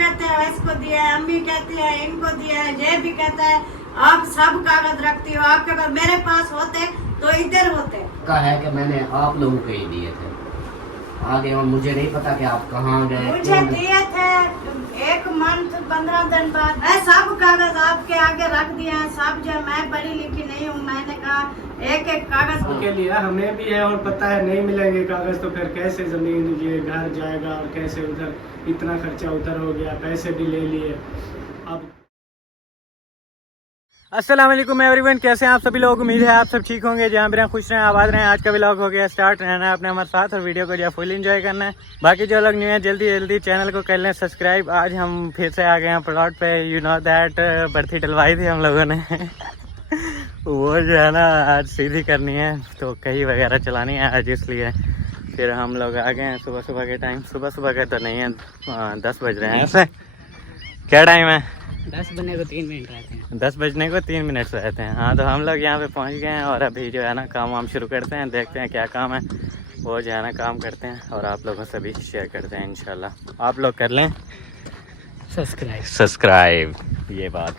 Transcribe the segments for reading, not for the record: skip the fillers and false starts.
कहते हैं इसको दिया है, अम्मी कहती है इनको दिया है, ये भी कहता है आप सब कागज रखती हो, आपके पास मेरे पास होते तो इधर होते। कहा है कि मैंने आप लोगों को ही दिए थे आगे, और मुझे नहीं पता कि आप कहाँ गए। मुझे दिए थे 1 मंथ 15 दिन बाद। मैं सब कागज आपके आगे रख दिए हैं सब। जो मैं पढ़ी लिखी नहीं हूँ, मैंने कहा एक एक कागज के लिए हमें भी है और पता है नहीं मिलेंगे कागज तो फिर कैसे जमीन ये घर जाएगा और कैसे उधर इतना खर्चा उधर हो गया, पैसे भी ले लिए। अब अस्सलाम वालेकुम एवरीवन, कैसे हैं आप सभी लोग। उम्मीद है आप सब ठीक होंगे, जहाँ भी रहें खुश रहें आबाद रहें। आज का व्लॉग हो गया स्टार्ट, रहना है अपने हमारे साथ और वीडियो को जो फुल एंजॉय करना है। बाकी जो लोग न्यू है जल्दी चैनल को कर लें सब्सक्राइब। आज हम फिर से आ गए हैं प्लॉट पे, यू नो दैट बर्थी डलवाई थी हम लोगों ने वो जो है ना आज सीधी करनी है तो कहीं वगैरह चलानी है आज, इसलिए फिर हम लोग आ गए हैं सुबह के टाइम। सुबह के तो नहीं है, 10 बज रहे हैं। ऐसे क्या टाइम है? 10 बजने को 3 मिनट रहते हैं। 10 बजने को 3 मिनट रहते हैं। हाँ, तो हम लोग यहाँ पे पहुँच गए हैं और अभी जो है ना काम वाम शुरू करते हैं। देखते हैं क्या काम है, वो जो है ना काम करते हैं और आप लोगों से भी शेयर करते हैं इंशाल्लाह। आप लोग कर लें सब्सक्राइब ये बात।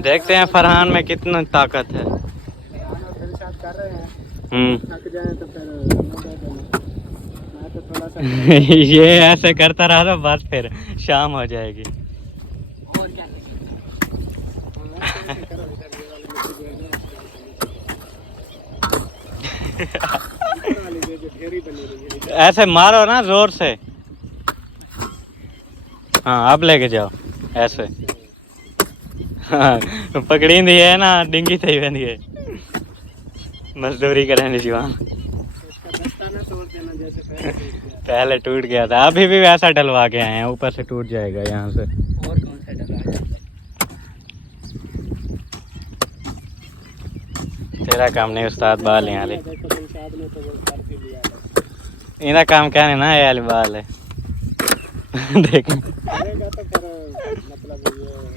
देखते हैं फरहान में कितना ताकत है। ये ऐसे करता रहा तो बस फिर शाम हो जाएगी। ऐसे मारो ना जोर से। हाँ, अब लेके जाओ ऐसे। हाँ, पकड़ी दी है ना डिंगी सही बनी है। मजदूरी करें जीवान। पहले टूट गया था, अभी भी वैसा डलवा के आए हैं, ऊपर से टूट जाएगा यहाँ से। और कौन सा डलवा? तेरा काम नहीं उस्ताद, बाल यहाँ ले। इनका काम क्या है ना, ये वाली बाल है देख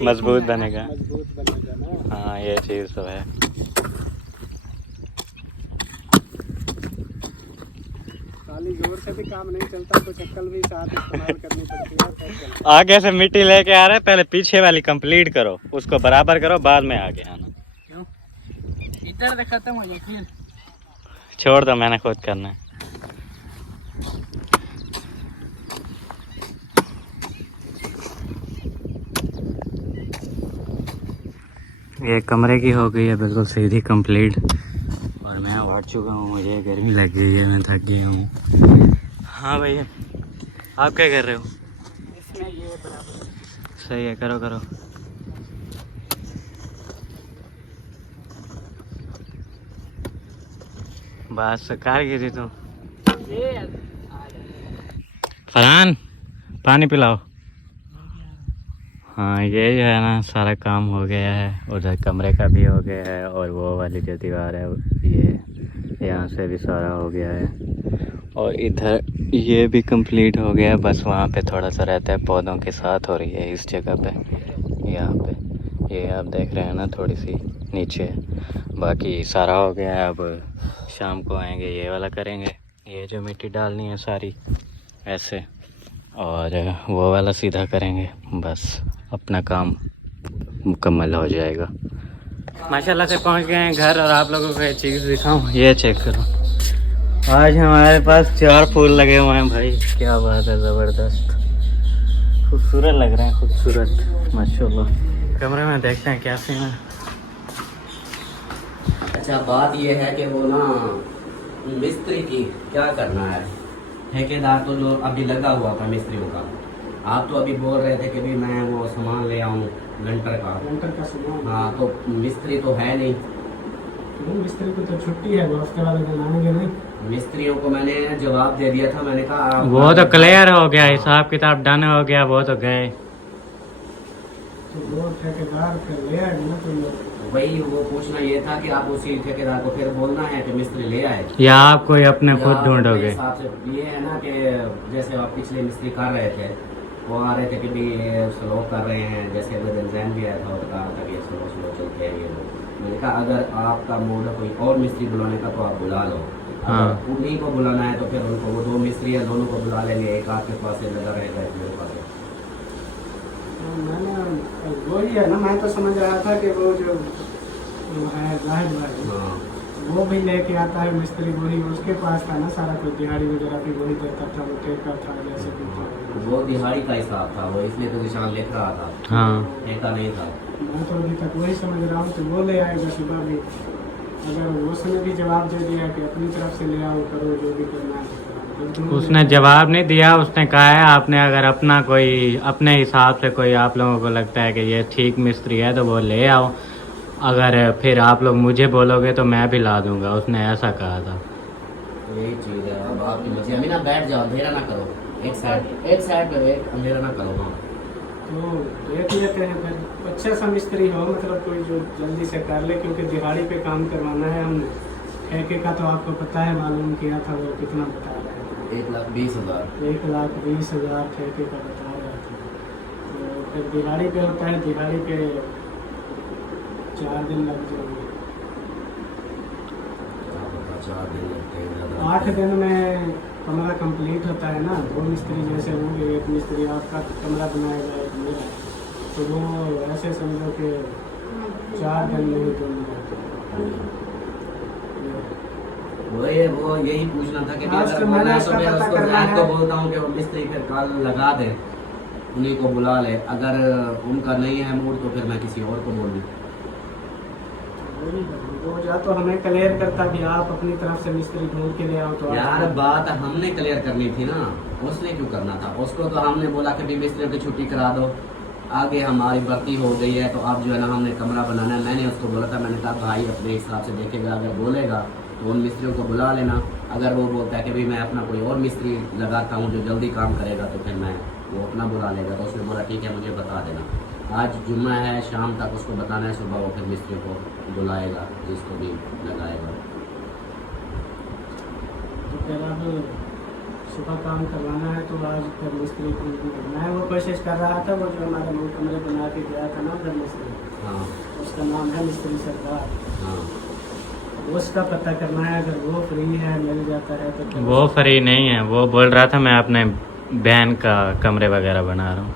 मजबूत बनेगा। हाँ, ये चीज तो है। जोर से भी काम नहीं चलता तो चक्कल भी साथ इस्तेमाल करनी पड़ती है। आगे से मिट्टी लेके आ रहे, पहले पीछे वाली कंप्लीट करो, उसको बराबर करो, बाद में आगे आना। क्यों? इधर से खत्म हो जाए, छोड़ दो, मैंने खुद करना है। ये कमरे की हो गई है बिल्कुल सीधी कंप्लीट और मैं उठ चुका हूँ। मुझे गर्मी लग गई है, मैं थक गया हूँ। हाँ भैया, आप क्या कर रहे हो? इसमें ये बराबर सही है, करो करो। बस कार गिरी तो। फरहान पानी पिलाओ। हाँ, ये जो है ना सारा काम हो गया है। उधर कमरे का भी हो गया है और वो वाली जो दीवार है ये यहाँ से भी सारा हो गया है और इधर ये भी कंप्लीट हो गया है। बस वहाँ पे थोड़ा सा रहता है, पौधों के साथ हो रही है इस जगह पे। यहाँ पे ये आप देख रहे हैं ना, थोड़ी सी नीचे, बाकी सारा हो गया है। अब शाम को आएंगे, ये वाला करेंगे, ये जो मिट्टी डालनी है सारी ऐसे, और वो वाला सीधा करेंगे। बस अपना काम मुकम्मल हो जाएगा। माशाल्लाह से पहुंच गए हैं घर और आप लोगों को एक चीज़ दिखाऊं, ये चेक करो। आज हमारे पास 4 फूल लगे हुए हैं भाई, क्या बात है, ज़बरदस्त खूबसूरत लग रहे हैं, खूबसूरत माशाल्लाह। कमरे में देखते हैं क्या सीन है। अच्छा, बात ये है कि वो ना मिस्त्री की क्या करना है। ठेकेदार तो जो अभी लगा हुआ था मिस्त्रियों का, आप तो अभी बोल रहे थे कि भी मैं वो सामान ले आऊँ लेंटर का सामान। हाँ, तो मिस्त्री तो है नहीं। मिस्त्री को तो छुट्टी है, वो हफ्ते वाले दिन आएंगे नहीं। मिस्त्रियों को मैंने जवाब दे दिया था, मैंने कहा वो तो क्लियर हो गया, हिसाब किताब डन हो गया, वो तो गए। तो वो ठेकेदार फिर ले आए ना, तो वही वो पूछना ये था कि आप उसी ठेकेदार को फिर बोलना है कि मिस्त्री ले आए, या आप कोई अपने खुद ढूंढोगे। हिसाब से ये है ना कि जैसे आप पिछले मिस्त्री कर रहे थे, वो आ रहे थे कि भी स्लो कर रहे हैं, जैसे वो दिन भी आया था और कहा था कि स्लो चलते हैं ये लोग। मैंने कहा अगर आपका मूड है कोई और मिस्त्री बुलाने का तो आप बुला लो, हाँ। अगर उन्हीं को बुलाना है तो फिर उनको वो 2 मिस्त्री है, दोनों को बुला लेंगे, एक आपके पास से लगा रहेगा, एक मेरे पास है। मैंने वही है ना, मैं तो समझ रहा था कि वो जो है जाहिद भाई हाँ वो भी लेके आता है मिस्त्री, वही उसके पास था ना सारा कुछ, दिहाड़ी वगैरह भी वही देता था, वो ठेका था जैसे भी था। वो दिहाड़ी का हिसाब था, वो इसलिए तो निशान लिख रहा था, हाँ ठेका नहीं था। मैं तो अभी तक वही समझ रहा हूँ कि वो ले आएगा सुबह भी, अगर उसने भी जवाब दे दिया कि अपनी तरफ से ले आओ, करो जो भी करना है। उसने जवाब नहीं दिया, उसने कहा है आपने अगर अपना कोई अपने हिसाब से कोई आप लोगों को लगता है कि ये ठीक मिस्त्री है तो वो ले आओ, अगर फिर आप लोग मुझे बोलोगे तो मैं भी ला दूंगा, उसने ऐसा कहा था। यही चीज़ है। अब आपकी मर्जी, अभी ना बैठ जाओ, अंधेरा ना करो, एक साइड पे एक अंधेरा ना करो। हाँ तो देख लेते हैं फिर, अच्छा सा मिस्त्री हो, मतलब कोई जो जल्दी से कर ले, क्योंकि दिहाड़ी पे काम करवाना है हमने। ठेके का तो आपको पता है, मालूम किया था वो कितना बता रहे थे, 1,20,000। 1,20,000 ठेके का बता रहे थे। तो फिर दिहाड़ी पे होता है, दिहाड़ी पे 4 दिन लग जाएंगे। 4 दिन लगते हैं ज़्यादा। 8 दिन में कमरा कंप्लीट होता है ना। 2 मिस्त्री जैसे होंगे, एक मिस्त्री आपका कमरा बनाएगा, एक मेरा, तो वो ऐसे समझो कि 4 दिन में ही दोनों रहते हैं। वो यही पूछना था कि आज अगर तो बोलना मैंने है इसका तो मैं पता उसको करना जाहिद को है। बोलता हूँ कि वो मिस्त्री फिर कल लगा दे, उन्हीं को बुला ले, अगर उनका नहीं है मूड तो फिर मैं किसी और को बोल दूँ। वो या तो हमें क्लियर करता कि आप अपनी तरफ से मिस्त्री ढूंढ के ले आओ, तो यार बात हमने क्लियर करनी थी ना, उसने क्यों करना था? उसको तो हमने बोला कि भी मिस्त्री की छुट्टी करा दो, आगे हमारी भर्ती हो गई है तो अब जो है ना हमने कमरा बनाना है। मैंने उसको बोला था, मैंने कहा भाई अपने हिसाब से देखेगा, अगर बोलेगा तो उन मिस्त्रियों को बुला लेना, अगर वो बोलता है कि भाई मैं अपना कोई और मिस्त्री लगाता हूँ जो जल्दी काम करेगा तो फिर मैं वो अपना बुला लेगा। तो उसने बोला ठीक है मुझे बता देना, आज जुम्मा है, शाम तक उसको बताना है, सुबह वो फिर मिस्त्री को बुलाएगा जिसको भी लगाएगा। तो फिर अब सुबह काम करवाना है तो आज फिर मिस्त्री को, मैं वो कोशिश कर रहा था, वो जो हमारे मुँह कमरे बना के गया था ना उधर मिस्त्री, हाँ उसका नाम है मिस्त्री सरदार, हाँ उसका पता करना है। अगर वो फ्री है, मिल जाता है तो फिर वो फ्री नहीं है, वो बोल रहा था मैं अपने बहन का कमरे वगैरह बना रहा हूँ।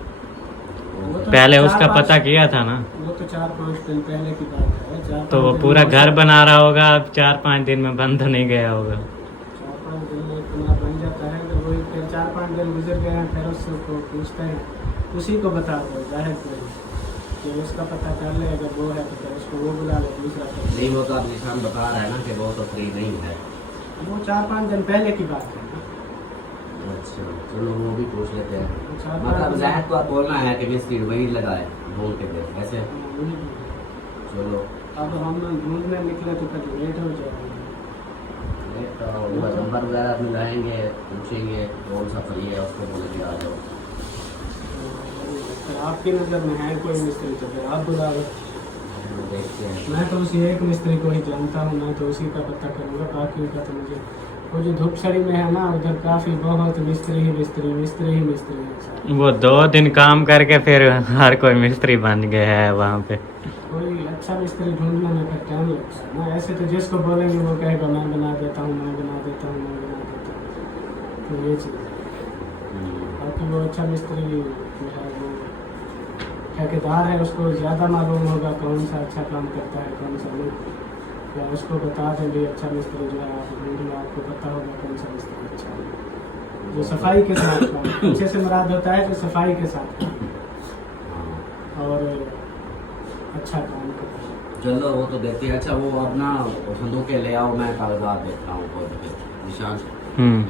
वो तो पहले 4-5 उसका पता किया था ना, वो तो 4-5 दिन पहले की बात है। 4-5 तो वो दिन पूरा में घर बना रहा होगा, अब 4-5 दिन में बंद नहीं गया होगा। 4-5 दिन में कमरा बन जाता है, तो वही फिर 4-5 दिन गुजर गए हैं, फिर उसको पूछते हैं, उसी को बता दो जाहिर को कि उसका पता कर ले, अगर वो है तो फिर उसको वो बुला ले, दूसरा कर ले। नहीं वो तो आप निशान बता रहा है ना कि वो तो फ्री नहीं है। वो 4-5 दिन पहले की बात है ना। अच्छा चलो वो भी पूछ लेते हैं। 4-5 मतलब दिन- जाहिद को आप बोलना है कि मिस्त्री वही लगाए ढूंढ के दे ऐसे। हाँ, वही। चलो अब हम ढूंढने निकले तो फिर लेट हो जाएगा। नंबर वगैरह मिलाएंगे, पूछेंगे कौन सा फ्री है, उसको बोलेंगे आ जाओ। फिर आपकी नज़र में है कोई मिस्त्री तो फिर आप बुला लो। देखते हैं। मैं तो उसी एक मिस्त्री को ही जानता हूँ, मैं तो उसी का पता करूँगा, बाकी का तो मुझे, वो जो धूपसड़ी में है ना उधर काफ़ी बहुत मिस्त्री ही मिस्त्री है। वो 2 दिन काम करके फिर हर कोई मिस्त्री बन गया है वहाँ पे। कोई अच्छा मिस्त्री ढूंढने में फिर टाइम लगता है ना। ऐसे तो जिसको बोलेंगे वो कहेगा मैं बना देता हूँ, मैं बना देता हूँ, मैं बना देता हूँ, तो ये चीज़ है। बाकी वो अच्छा मिस्त्री जो है वो ठेकेदार है, उसको ज़्यादा मालूम होगा कौन सा अच्छा काम करता है कौन सा नहीं, या उसको बता दें भी अच्छा मिस्त्री जो है आप ढूंढ लो, आपको पता होगा कौन सा मिस्त्री अच्छा है, जो सफाई के साथ काम, अच्छे से मुराद होता है जो सफाई के साथ काम और अच्छा काम करता है। चलो वो तो देखते हैं। अच्छा वो अपना संदूकें ले आओ, मैं कागजात देखता हूँ खुद, निशान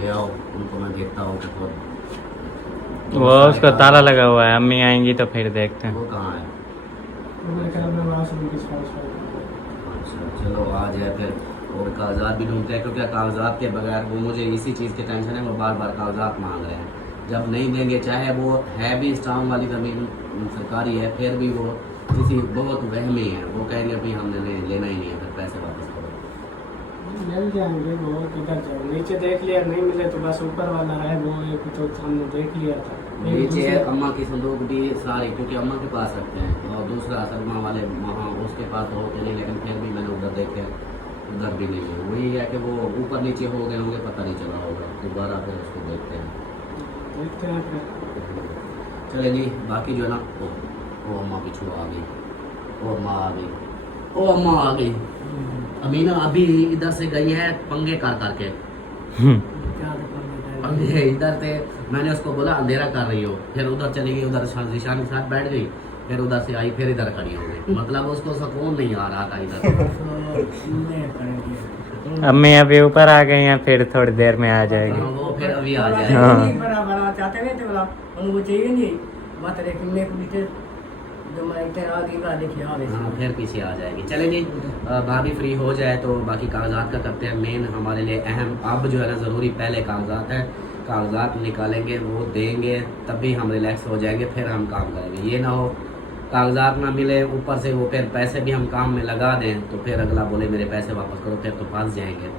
ले आओ, उनको मैं देखता हूँ कि खुद वो उसका ताला लगा हुआ है, अम्मी आएंगी तो फिर देखते हैं। वो कहाँ है। तो मेरे ख्याल में वाशरूम की सफाई अच्छा चलो आ जाए फिर, और कागजात भी ढूंढते हैं क्योंकि कागजात के बगैर वो मुझे इसी चीज़ की टेंशन है, वो बार बार कागजात मांग रहे हैं। जब नहीं देंगे, चाहे वो है भी स्टाम वाली ज़मीन सरकारी है, फिर भी वो किसी बहुत वहमी है, वो कहेंगे भाई हमने लेना ही नहीं है, फिर पैसे वापस करो। मिल जाएंगे, वो किधर जाए, नीचे देख लिया नहीं मिले तो बस ऊपर वाला है वो एक तो हमने देख लिया था। एक नीचे दूसरे- अम्मा की संदूक भी सारी, क्योंकि अम्मा के पास रखते हैं, और दूसरा सलमा वाले वहाँ उसके पास तो होते नहीं, लेकिन फिर भी मैंने उधर देखे उधर भी नहीं है। वही है कि वो ऊपर नीचे हो गए होंगे, पता नहीं चला होगा। दोबारा फिर उसको देखते हैं। फिर चले जी, बाकी जो है ना, ओ अम्मा पीछू आ गई, ओ अम्मा आ गई, ओ अम्मा आ गई। अमीना अभी इधर से गई है पंगे कर करके। पंगे इधर से, मैंने उसको बोला अंधेरा कर रही हो, फिर उधर चली गई, उधर जिशान के साथ बैठ गई, फिर उधर से आई, फिर इधर खड़ी हो गई। मतलब उसको सुकून नहीं आ रहा था इधर। अम्मी अभी ऊपर आ गई हैं, फिर थोड़ी देर में आ जाएगी। हाँ, वो फिर अभी आ जाएगी। हाँ। बड़ा चाहते नहीं थे, बोला उनको चाहिए नहीं बात रे किन्ने को नीचे जो मैं इतने आ गई का देखिए आ गई। हाँ, फिर पीछे आ जाएगी। चले जी, भाभी फ्री हो जाए तो बाकी कागजात का करते हैं। मेन हमारे लिए अहम अब जो है ना ज़रूरी पहले कागजात है। कागजात निकालेंगे, वो देंगे, तभी हम रिलैक्स हो जाएंगे, फिर हम काम करेंगे। ये ना हो कागजात ना मिले, ऊपर से वो फिर पैसे भी हम काम में लगा दें तो फिर अगला बोले मेरे पैसे वापस करो, फिर तो फंस जाएंगे।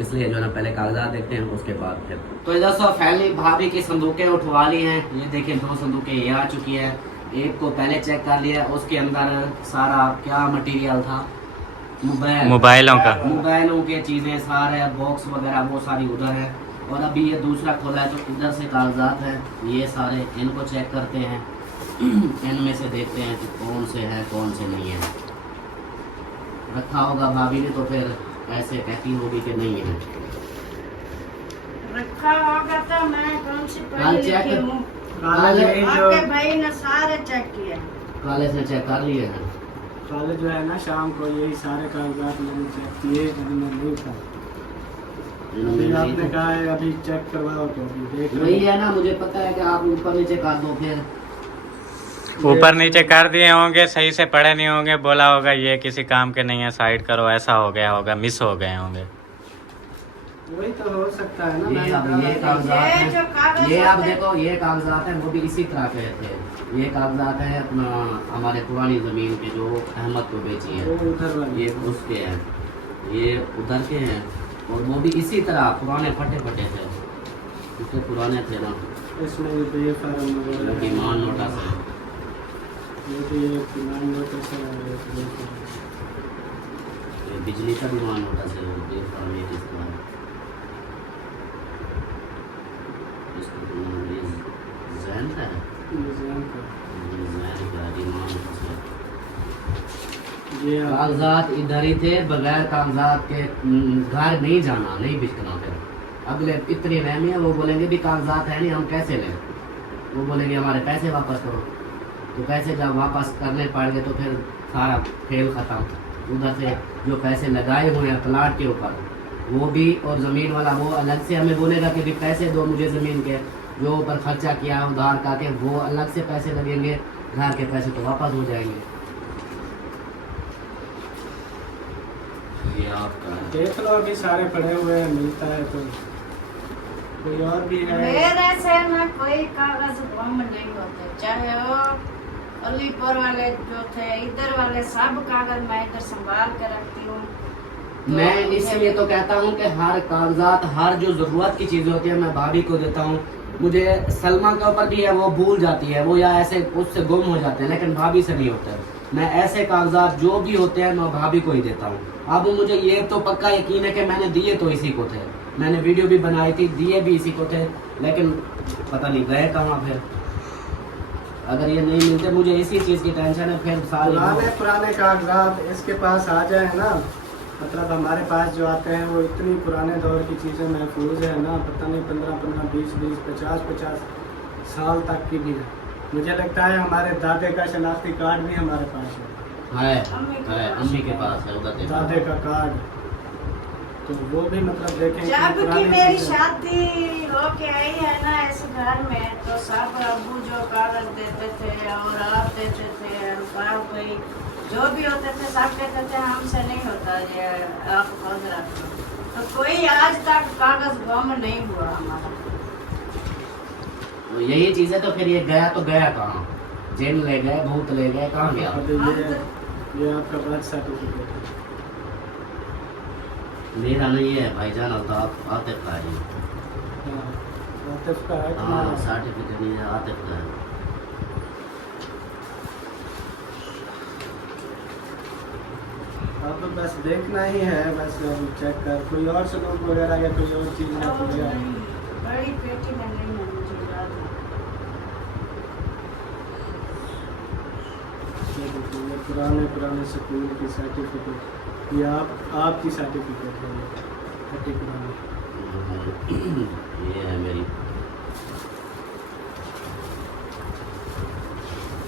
इसलिए जो है ना पहले कागजात देखते हैं, उसके बाद फिर। तो इधर सब फैमिली भाभी की संदूकें उठवा ली हैं। ये देखिए 2 संदूकें ये आ चुकी है। एक को पहले चेक कर लिया, उसके अंदर सारा क्या मटेरियल था, मोबाइलों का, मोबाइलों के चीज़ें सारे बॉक्स वगैरह वो सारी उधर है। और अभी ये दूसरा खोला है तो इधर से कागजात हैं ये सारे, इनको चेक करते हैं। इनमें से देखते हैं कि कौन से है कौन से नहीं है। रखा होगा भाभी ने तो फिर ऐसे कहती होगी कि नहीं है। रखा होगा तो मैं कौन सी कल पढ़ी चेक लिखी हूँ। जो आपके भाई ने सारे चेक किए। काले से चेक कर लिए हैं। कल जो है ना शाम को यही सारे कागजात मैंने चेक किए, अभी मैं नहीं था। अभी आपने कहा है अभी चेक करवाओ तो अभी देख रहे वही हैं। है ना, मुझे पता है कि आप ऊपर नीचे कर दो, फिर ऊपर नीचे कर दिए होंगे, सही से पढ़े नहीं होंगे, बोला होगा ये किसी काम के नहीं है, साइड करो, ऐसा हो गया होगा, मिस हो गए होंगे। वही तो हो सकता है ना। ये मैंने अब कहा ये था। कागजात ये जो हैं, कागज ये आप होते हैं- देखो ये कागजात हैं, वो भी इसी तरह के थे। ये कागजात है अपना हमारे पुरानी ज़मीन के जो अहमद को बेची वो है, उधर वाले। ये उसके हैं, ये उधर के हैं। और वो भी इसी तरह पुराने फटे फटे थे, इससे पुराने थे ना, इसमें ये बेफारम वगैरह है। डिमांड नोटिस है। ये भी एक डिमांड नोटिस है और एक बेफारम। ये बिजली का डिमांड नोटिस है, वो बेफारम ये किसका है, इसका तो नाम ये जैन का है, डिज़ाइन का। ये जैन का डिमांड नोटिस है। ये आप- कागजात इधर ही थे, बगैर कागजात के घर नहीं जाना, नहीं बिकना। फिर अगले इतनी रहमी है, वो बोलेंगे भी कागजात है नहीं, हम कैसे लें। वो बोलेंगे हमारे पैसे वापस करो। तो पैसे जब वापस करने पड़ गए तो फिर सारा खेल ख़त्म। उधर से जो पैसे लगाए हुए हैं प्लाट के ऊपर वो भी, और ज़मीन वाला वो अलग से हमें बोलेगा कि भी पैसे दो मुझे ज़मीन के, जो ऊपर खर्चा किया उधार करके वो अलग से पैसे लगेंगे, घर के पैसे तो वापस हो जाएंगे। ये आपका है। देख लो अभी सारे पड़े हुए हैं, मिलता है तो। कोई और भी है? मेरे से ना कोई कागज गुम नहीं होते, चाहे वो अलीपुर वाले जो थे, इधर वाले सब कागज मैं इधर संभाल के रखती हूँ। मैं इसलिए तो कहता हूँ कि हर कागजात, हर जो ज़रूरत की चीज़ें होती है मैं भाभी को देता हूँ। मुझे सलमा के ऊपर भी है, वो भूल जाती है वो, या ऐसे उससे गुम हो जाते हैं, लेकिन भाभी से नहीं होता है। मैं ऐसे कागजात जो भी होते हैं मैं भाभी को ही देता हूँ। अब मुझे ये तो पक्का यकीन है कि मैंने दिए तो इसी को थे, मैंने वीडियो भी बनाई थी, दिए भी इसी को थे, लेकिन पता नहीं गए कहाँ। फिर अगर ये नहीं मिलते, मुझे इसी चीज़ की टेंशन है। फिर सारे पुराने कागजात इसके पास आ जाए ना, मतलब हमारे पास जो आते हैं वो इतनी पुराने दौर की चीज़ें महफूज है ना, पता नहीं 15-15, 20-20, 50-50 साल तक की भी है। मुझे लगता है हमारे दादे का शनाख्ती कार्ड भी हमारे पास है। अम्मी के पास है, उधर देखो। दादे का कार्ड, तो वो भी मतलब देखें कि जब की पुरानी मेरी चीज़ें- शादी होके आई है ना इस घर में, तो सब अबू जो कागज देते थे और आप देते थे, अल्फाज भाई जो भी होते थे सब कहते थे हमसे नहीं होता, ये आप खुद रखो। तो कोई आज तक कागज गुम नहीं हुआ हमारा। तो यही चीज़ है। तो फिर ये गया तो गया कहाँ, जेल ले गए, भूत ले गए, कहाँ गया। अभी ये आपका बर्थ सर्टिफिकेट है। मेरा नहीं है भाईजान, तो आप आतिफ का है। हाँ, आतिफ का है हाँ, तुम्हारा? सर्टिफिकेट नहीं है, आतिफ का है। अब बस देखना ही है, बस चेक कर कोई और सनूक वगैरह या कोई और चीज़ ना और खुल जाए। नहीं, बड़ी पेटी में नहीं है मुझे याद है। ये देखिए, ये पुराने स्कूल की सर्टिफिकेट, ये आपकी सर्टिफिकेट है, ये फटी पुरानी। ये है मेरी।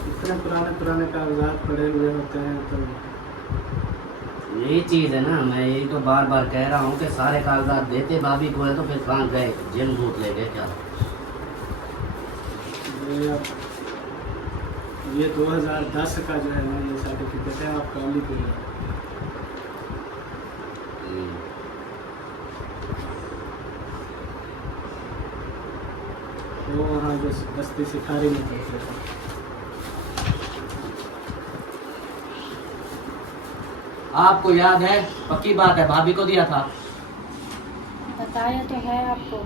इतने पुराने कागजात पड़े हुए होते हैं तो यही चीज़ है ना, मैं यही तो बार बार कह रहा हूँ कि सारे कागजात देते भाभी को है तो फिर कहाँ गए, जिन भूत ले गए क्या। ये 2010 का जो है ना ये सर्टिफिकेट है, आप काली पे वो वहाँ जो बस्ती सिखारी में पहुँचे थे। आपको याद है, पक्की बात है, भाभी को दिया था। बताया तो है आपको,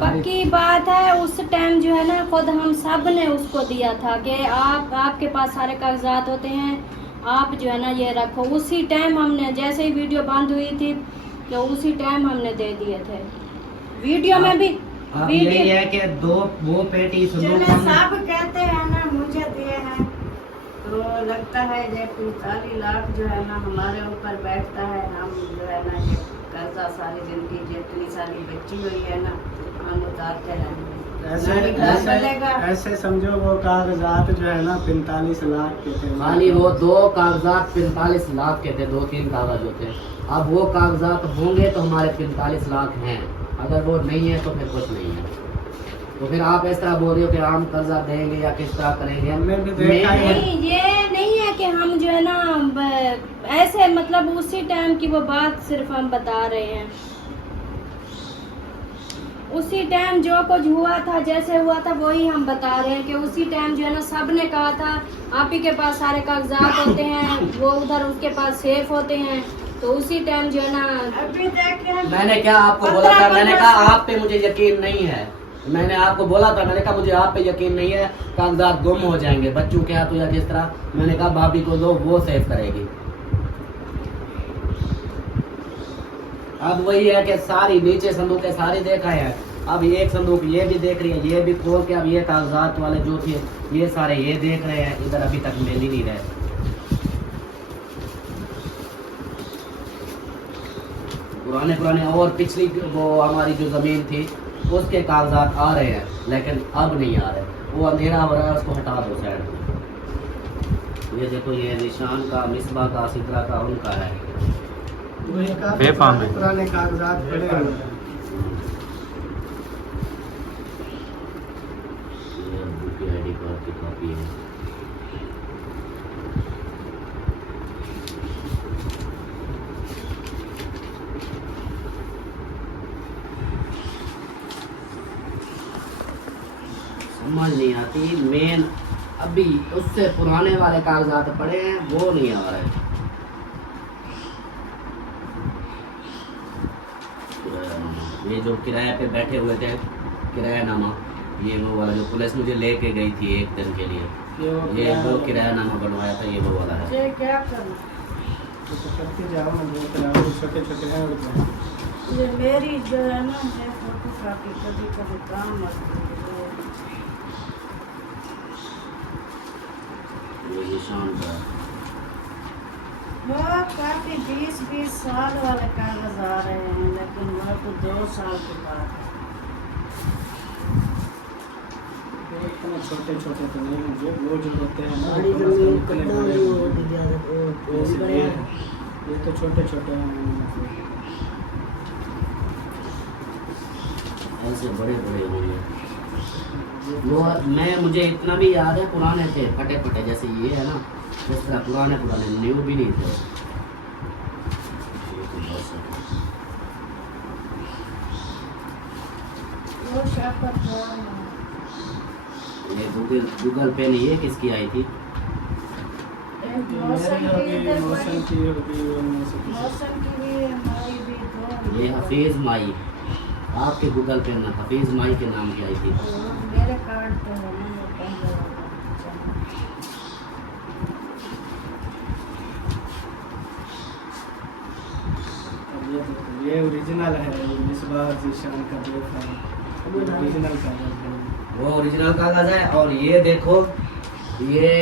पक्की बात है। उस टाइम जो है ना खुद हम सब ने उसको दिया था कि आपके पास सारे कागजात होते हैं, आप जो है ना ये रखो। उसी टाइम हमने, जैसे ही वीडियो बंद हुई थी तो उसी टाइम हमने दे दिए थे। वीडियो में भी अब यही है कि वो पेटी चले सब कहते हैं ना मुझे दिए हैं, तो लगता है ये 45 लाख जो है ना हमारे ऊपर बैठता है। हम जो है ना ये कर्जा सारी जिंदगी जितनी सारी बची हुई है ना हम उतारते रहेंगे। ऐसे समझो वो कागजात जो है ना 45 लाख के थे। खाली वो 2 कागजात 45 लाख के थे, 2-3 कागज होते। अब वो कागजात होंगे तो हमारे 45 लाख हैं, अगर वो नहीं है तो फिर कुछ नहीं है। तो फिर आप इस तरह बोल रहे हो कि हम कर्जा देंगे या किस तरह करेंगे। हमने भी देखा है। नहीं, ये नहीं है कि हम जो है ना ऐसे, मतलब उसी टाइम की वो बात सिर्फ हम बता रहे हैं। उसी टाइम जो कुछ हुआ था, जैसे हुआ था वही हम बता रहे हैं कि उसी टाइम जो है ना सब ने कहा था आप ही के पास सारे कागजात होते हैं, वो उधर उसके पास सेफ होते हैं। तो उसी टाइम जो है ना अभी देखे मैंने क्या आपको बोला था, मैंने कहा आप पे मुझे यकीन नहीं है। मैंने आपको बोला था, मैंने कहा मुझे आप पे यकीन नहीं है, कागजात गुम हो जाएंगे बच्चों के हाथों या जिस तरह। मैंने कहा भाभी को दो, वो सेव करेगी। अब वही है कि सारी नीचे संदूक है सारी देखा है। अब एक संदूक ये भी देख रही है, ये भी खोल के अब ये कागजात वाले जो थे ये सारे ये देख रहे हैं, इधर अभी तक मिल ही नहीं रहे। पुराने और पिछली वो हमारी जो जमीन थी उसके कागजात आ रहे हैं, लेकिन अब नहीं आ रहे। वो अंधेरा हो रहा है, उसको हटा दो साइड में। ये देखो, ये निशान का, मिसबा का, सिद्रा का, उनका है। बेफाम है। पुराने कागजात पड़े हुए हैं। ये अब्बू की आईडी कार्ड की कॉपी है। समझ नहीं आती मेन, अभी उससे पुराने वाले कागजात पड़े हैं वो नहीं आ रहे। ये जो किराए पे बैठे हुए थे, किरायानामा, ये वो वाला जो पुलिस मुझे लेके गई थी एक दिन के लिए, ये वो किरायानामा बनवाया था, ये वो वाला है। ये क्या करना, तो करते जाओ ना, जो कराओ, छोटे छोटे हैं और ये मेरी जो है ना ये फोटो कापी कभी कभी काम आती है। ये निशान का वो काफी 20-20 साल वाले कागज आ रहे हैं, लेकिन वो तो 2 साल के बाद है। इतने छोटे छोटे तो नहीं मुझे, वो जो होते हैं ना इतने बड़े होते हैं। ये तो छोटे छोटे हैं, ऐसे बड़े बड़े होंगे। वो मुझे इतना भी याद है, पुराने थे फटे फटे, जैसे ये है ना, इस तरह पुराने न्यू भी नहीं थे। ये तो बस है। वो शपथ है। ये गूगल पे नहीं है, किसकी आई थी? एक मौसम की इधर मौसम पड़ी, की होगी, उनमें से किसी मौसम की भी हमारी भी 2। ये हफीज माई, आपके गूगल पे में हफीज माई के नाम की आई थी। मेरे कार्ड तो है ना, वो पहले वाला। ये ओरिजिनल है, मिसबाह जीशान का ड्रेस है, ओरिजिनल कागज है। वो ओरिजिनल कागज है। और ये देखो, ये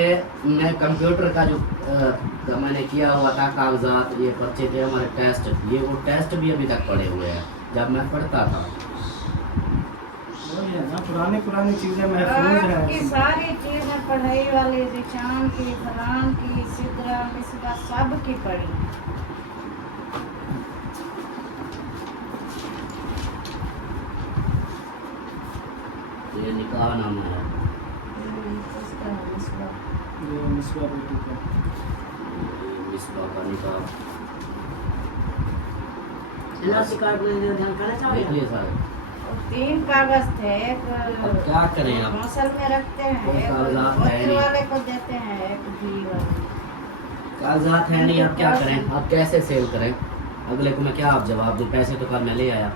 मैं कंप्यूटर का जो मैंने किया हुआ था कागजात, ये पर्चे थे हमारे टेस्ट, ये वो टेस्ट भी अभी तक पड़े हुए हैं जब मैं पढ़ता था। वही है ना, पुरानी चीजें महफूज आपकी है। सारी चीजें पढ़ाई वाली, जिशान की, फरहान की, सिद्रा, मिसबा, सब की पढ़ी। ये निकाह नाम है, इसका है मिसबा। ये मिसबाह बेटी का। मिसबाह का निकाह एनआरसी कार्ड में ध्यान करना देख चाहोगे? लिए सारे। और 3 कागज थे, एक अब क्या करें अब? कौंसल में रखते हैं, कोई एक कागजात है होटल नहीं। वाले को देते हैं, एक दी वाले। कागजात है नहीं, अब क्या करें? अब कैसे सेल करें? अगले को मैं क्या आप जवाब दूं? पैसे तो कल मैं ले आया।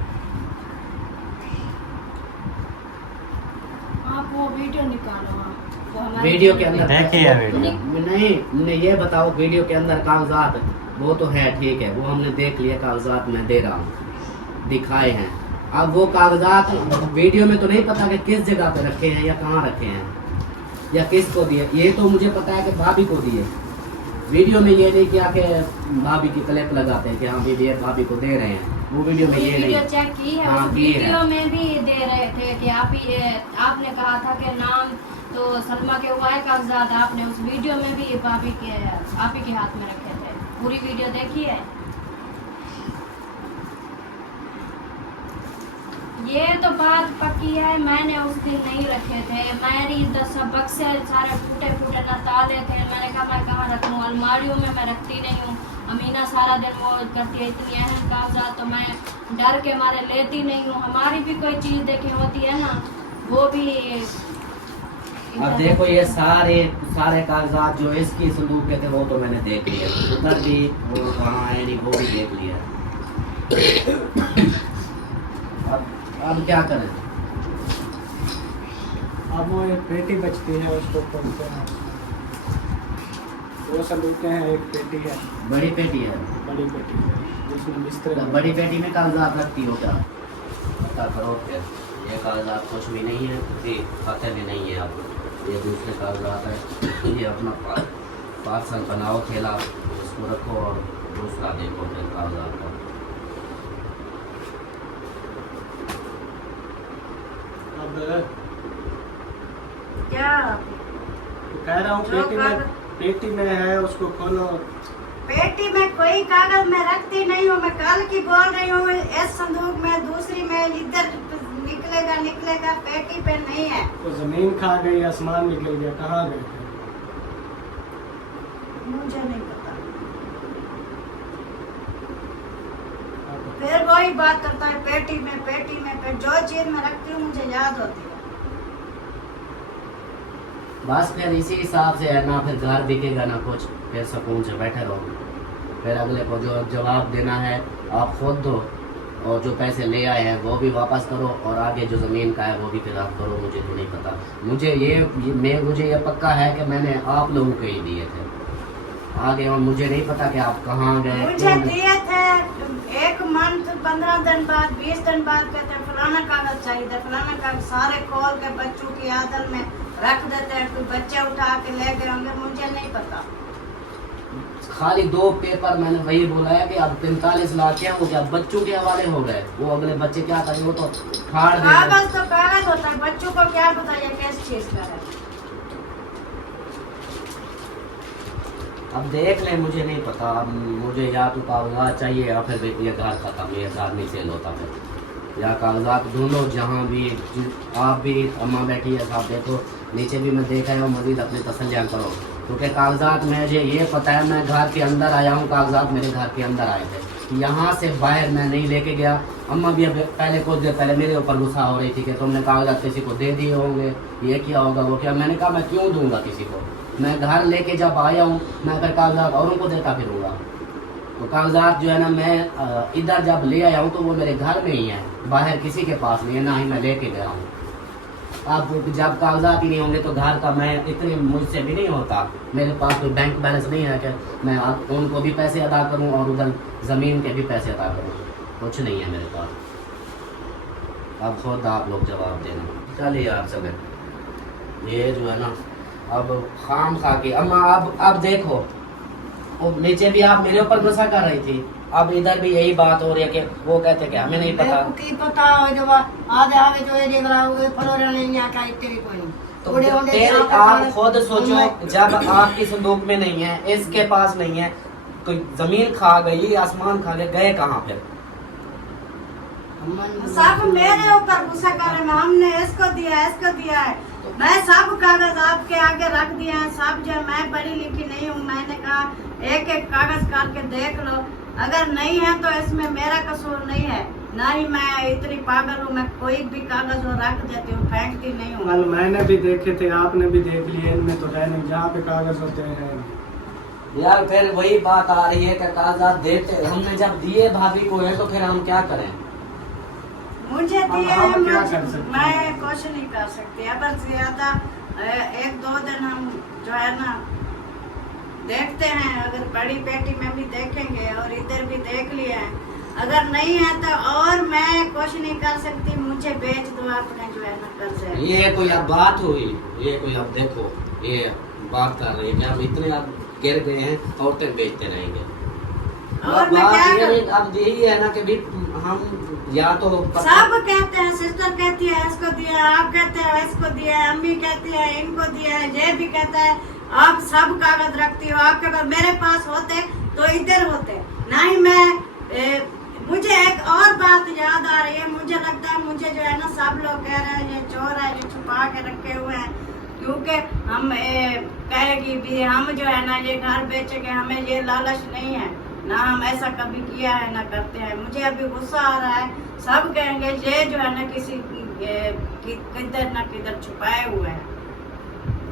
आप वो वीडियो निकालो। वो हमारे वीडियो के अंदर देखिए वीडियो। नहीं, ये बताओ, वीडियो के अंदर कागजात वो तो है, ठीक है, वो हमने देख लिया, कागजात मैं दे रहा हूँ, दिखाए हैं। अब वो कागजात वीडियो में तो नहीं पता कि किस जगह पे रखे हैं या कहाँ रखे हैं या किसको दिए। ये तो मुझे पता है कि भाभी को दिए। वीडियो में ये नहीं किया कि भाभी की क्लिप लगाते हैं कि हाँ भी ये भाभी को दे रहे हैं, वो वीडियो में ये वीडियो नहीं। चेक की है, हाँ, उस की है। वीडियो में भी दे रहे थे कि आपने कहा था कि नाम तो सलमा के हुआ है, कागजात आपने उस वीडियो में भी भाभी के आप ही के हाथ में रखे थे। पूरी वीडियो देखी है? ये तो बात पक्की है, मैंने उस दिन नहीं रखे थे। मेरी 10 बक्से सारे फूटे न ताले थे। मैंने कहा मैं कहाँ रखूँ, अलमारियों में मैं रखती नहीं हूँ। अमीना सारा दिन वो करती है, इतनी अहम कागजात तो मैं डर के मारे लेती नहीं हूँ। हमारी भी कोई चीज़ देखी होती है ना, वो भी। अब देखो, ये सारे कागजात जो इसकी संदूक के थे वो तो मैंने देख लिए, उधर भी वो कहाँ है नहीं वो भी देख लिया। अब क्या करें? अब वो एक पेटी बचती है, उसको खोलते हैं। 2 संदूकें हैं, एक पेटी है, बड़ी पेटी है, बड़ी पेटी है जिसमें बिस्तर तो बड़ी पेटी में कागजात रखती हो क्या? पता करो फिर। ये कागजात कुछ भी नहीं है, जी खाते भी नहीं है। अब ये दूसरे कागजात है, ये अपना पार्सल बनाओ, थैला उसको रखो और दूसरा देखो फिर कागजात का। अब क्या कह रहा हूँ जो पेटी में है, उसको खोलो। पेटी में कोई कागज मैं रखती नहीं हूँ। मैं कल की बोल रही हूँ, इस संदूक में, दूसरी में, इधर निकलेगा, पेटी पे नहीं है। तो जमीन खा गई, आसमान निकल गया, कहाँ गए थे? मुझे नहीं पता। फिर वही बात करता है, पेटी में जो चीज मैं रखती हूँ मुझे याद होती है। बस फिर इसी हिसाब से है ना, फिर घर बिकेगा ना कुछ, फिर सुकून से बैठे रहो। फिर अगले को जो जवाब देना है आप खुद दो, और जो पैसे ले आए हैं वो भी वापस करो, और आगे जो ज़मीन का है वो भी फिर आप करो। मुझे तो नहीं पता, मुझे ये पक्का है कि मैंने आप लोगों को ही दिए थे। आगे और मुझे नहीं पता कि आप कहाँ गए। मुझे दिए थे 1 मंथ 15 दिन बाद 20 दिन बाद कहते फलाना कागज चाहिए, फलाना कागज, सारे खोल के बच्चों की आदत में रख देते हैं, कोई बच्चे उठा के ले गए होंगे, मुझे नहीं पता। खाली 2 पेपर, मैंने वही बोला है कि अब 45 लाख क्या हो गया, बच्चों के हवाले हो गए। वो अगले बच्चे क्या करेंगे, वो तो फाड़ देंगे। कागज तो कागज होता है, बच्चों को क्या पता ये किस चीज का है। अब देख ले, मुझे नहीं पता। अब मुझे या तो कागजात चाहिए या फिर ये घर खत्म, ये घर नहीं सेल होता फिर। या कागजात ढूंढो जहाँ भी, आप भी, अम्मा बैठी है, साहब देखो, नीचे भी मैं देखा है, मजीद अपनी तसल्लियाँ करो, क्योंकि कागजात मुझे ये पता है, मैं घर के अंदर आया हूँ, कागजात मेरे घर के अंदर आए थे, यहाँ से बाहर मैं नहीं लेके गया। अम्मा भी अब पहले कुछ देर पहले मेरे ऊपर गुस्सा हो रही थी कि तुमने कागजात किसी को दे दिए होंगे, ये क्या होगा वो क्या। मैंने कहा मैं क्यों दूंगा किसी को, मैं घर लेके जब आया हूँ मैं फिर कागजात औरों को देता फिरूँगा। तो कागजात जो है ना, मैं इधर जब ले आया हूँ तो वो मेरे घर में ही है, बाहर किसी के पास नहीं है, ना ही मैं लेके गया हूँ। आप जब कागजात ही नहीं होंगे तो घर का मैं इतने मुझसे भी नहीं होता। मेरे पास कोई बैंक बैलेंस नहीं है कि मैं आप उनको भी पैसे अदा करूं और उधर ज़मीन के भी पैसे अदा करूं, कुछ नहीं है मेरे पास। अब खुद आप लोग जवाब देना। चलिए आप सब ये जो है ना अब खाम खा के अम्मा अब देखो वो नीचे भी आप मेरे ऊपर गुस्सा कर रही थी, अब इधर भी यही बात हो रही है कि वो कहते कि हमें नहीं पता। की पता है जब आज आवे जो ये देख रहा है फलोरा नहीं आता तेरी कोई तो थोड़े होंगे फिर आप आप खुद सोचो जब आपकी संदूक में नहीं है, इसके पास नहीं है, कोई जमीन खा गई आसमान खा गए कहाँ फिर? सब मेरे ऊपर गुस्सा कर रहे हैं, हमने इसको दिया है। मैं सब कागज आपके आगे रख दिए हैं, सब जो मैं पढ़ी लिखी नहीं हूँ, मैंने कहा एक एक कागज करके देख लो, अगर नहीं है तो इसमें मेरा कसूर नहीं है, ना ही मैं इतनी पागल हूँ, मैं कोई भी कागज वो रख देती हूँ, फेंकती नहीं हूँ। कल मैंने भी देखे थे, आपने भी देख लिए, इनमें तो है नहीं, जहाँ पे कागज होते हैं। यार फिर वही बात आ रही है कि कागजात देते हमने जब दिए भाभी को है तो फिर हम क्या करें? मुझे दिए हम हैं, क्या कर सकते हैं? मैं कुछ नहीं कर सकती। अब ज्यादा 1-2 दिन हम जो है ना देखते हैं, अगर बड़ी पेटी में भी देखेंगे और इधर भी देख लिए हैं, अगर नहीं है तो और मैं कुछ नहीं कर सकती, मुझे बेच दो आपने जो है ना कर्ज। ये कोई अब बात हुई, ये कोई अब देखो ये बात कर रही है कि हम इतने अब गिर गए हैं, औरतें बेचते रहेंगे। और मैं बात क्या ये करूं? अब यही है ना कि भी हम या तो सब कहते हैं, सिस्टर कहती है इसको दिया, आप कहते हैं इसको दिया, अम्मी कहती है इनको दिया है, ये भी कहता है आप सब कागज रखती हो, आपके पास मेरे पास होते तो इधर होते ना ही मैं। मुझे एक और बात याद आ रही है, मुझे लगता है मुझे जो है ना सब लोग कह रहे हैं ये चोर है, ये छुपा के रखे हुए हैं, क्योंकि हम कहेगी भी हम जो है ना ये घर बेचेंगे, हमें ये लालच नहीं है, ना हम ऐसा कभी किया है ना करते हैं। मुझे अभी गुस्सा आ रहा है, सब कहेंगे ये जो है ना किसी किधर ना किधर छुपाए हुए हैं।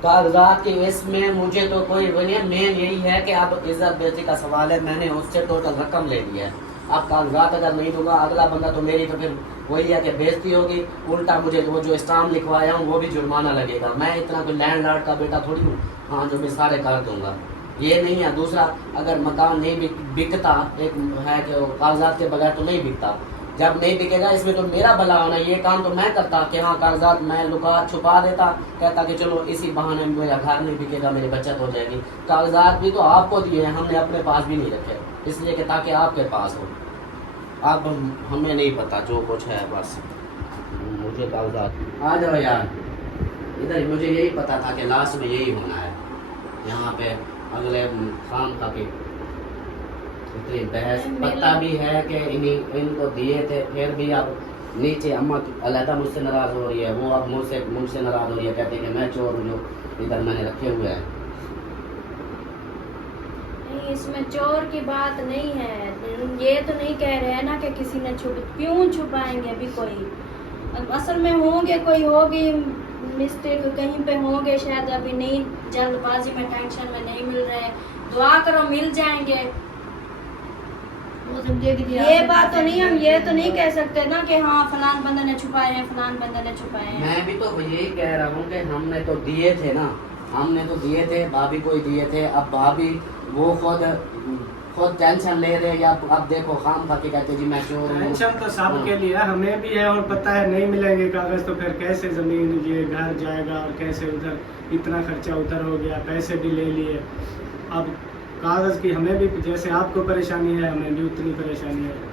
कागजात के इसमें मुझे तो कोई वो नहीं है, मेन यही है कि अब इज्जत बेइज्जती का सवाल है, मैंने उससे टोटल रकम ले ली है, अब कागजात अगर नहीं दूंगा अगला बंदा तो मेरी तो फिर वही है कि बेइज्जती होगी, उल्टा मुझे वो जो स्टाम्प लिखवाया हूँ वो भी जुर्माना लगेगा। मैं इतना कोई लैंडलॉर्ड का बेटा थोड़ी हूँ हाँ जो मैं सारे कर दूंगा, ये नहीं है। दूसरा अगर मकान नहीं बिकता, एक है कि कागजात के बगैर तो नहीं बिकता, जब नहीं बिकेगा इसमें तो मेरा भला होना, ये काम तो मैं करता कि हाँ कागजात मैं लुका छुपा देता, कहता कि चलो इसी बहाने मेरा घर नहीं बिकेगा, मेरी बचत हो जाएगी। कागजात भी तो आपको दिए हैं, हमने अपने पास भी नहीं रखे, इसलिए कि ताकि आपके पास हो। अब हमें नहीं पता जो कुछ है, बस मुझे कागजात आ जाओ यार इधर, मुझे यही पता था कि लास्ट में यही होना है यहाँ पे, अगले काम का भी इतनी बहस। पता भी है कि इनको दिए थे, फिर भी अब नीचे अम्मा अलहदा मुझसे नाराज हो रही है, वो अब मुझसे नाराज हो रही है, कहते हैं कि मैं चोर हूँ जो इधर मैंने रखे हुए हैं। नहीं, इसमें चोर की बात नहीं है, ये तो नहीं कह रहे हैं ना कि किसी ने क्यों छुपाएंगे अभी कोई, असल में होंगे कोई होगी मिस्टेक कहीं पे होंगे शायद, अभी नहीं जल्दबाजी में टेंशन में नहीं मिल रहे, दुआ करो मिल जाएंगे। ये बात तो नहीं, हम ये तो नहीं कह सकते ना कि हाँ फलान बंदा ने छुपाए हैं, फलान बंदा ने छुपाए हैं। मैं भी तो यही कह रहा हूँ कि हमने तो दिए थे ना, हमने तो दिए थे, भाभी को ही दिए थे, अब भाभी वो खुद टेंशन ले रहे, या अब देखो खाम खा के कहते जी मैं चोर हूँ। टेंशन तो सबके लिए है, हमें भी है, और पता है नहीं मिलेंगे कागज तो फिर कैसे जमीन ये घर जाएगा, और कैसे उधर इतना खर्चा उधर हो गया, पैसे भी ले लिए, अब कागज की हमें भी जैसे आपको परेशानी है हमें भी उतनी परेशानी है।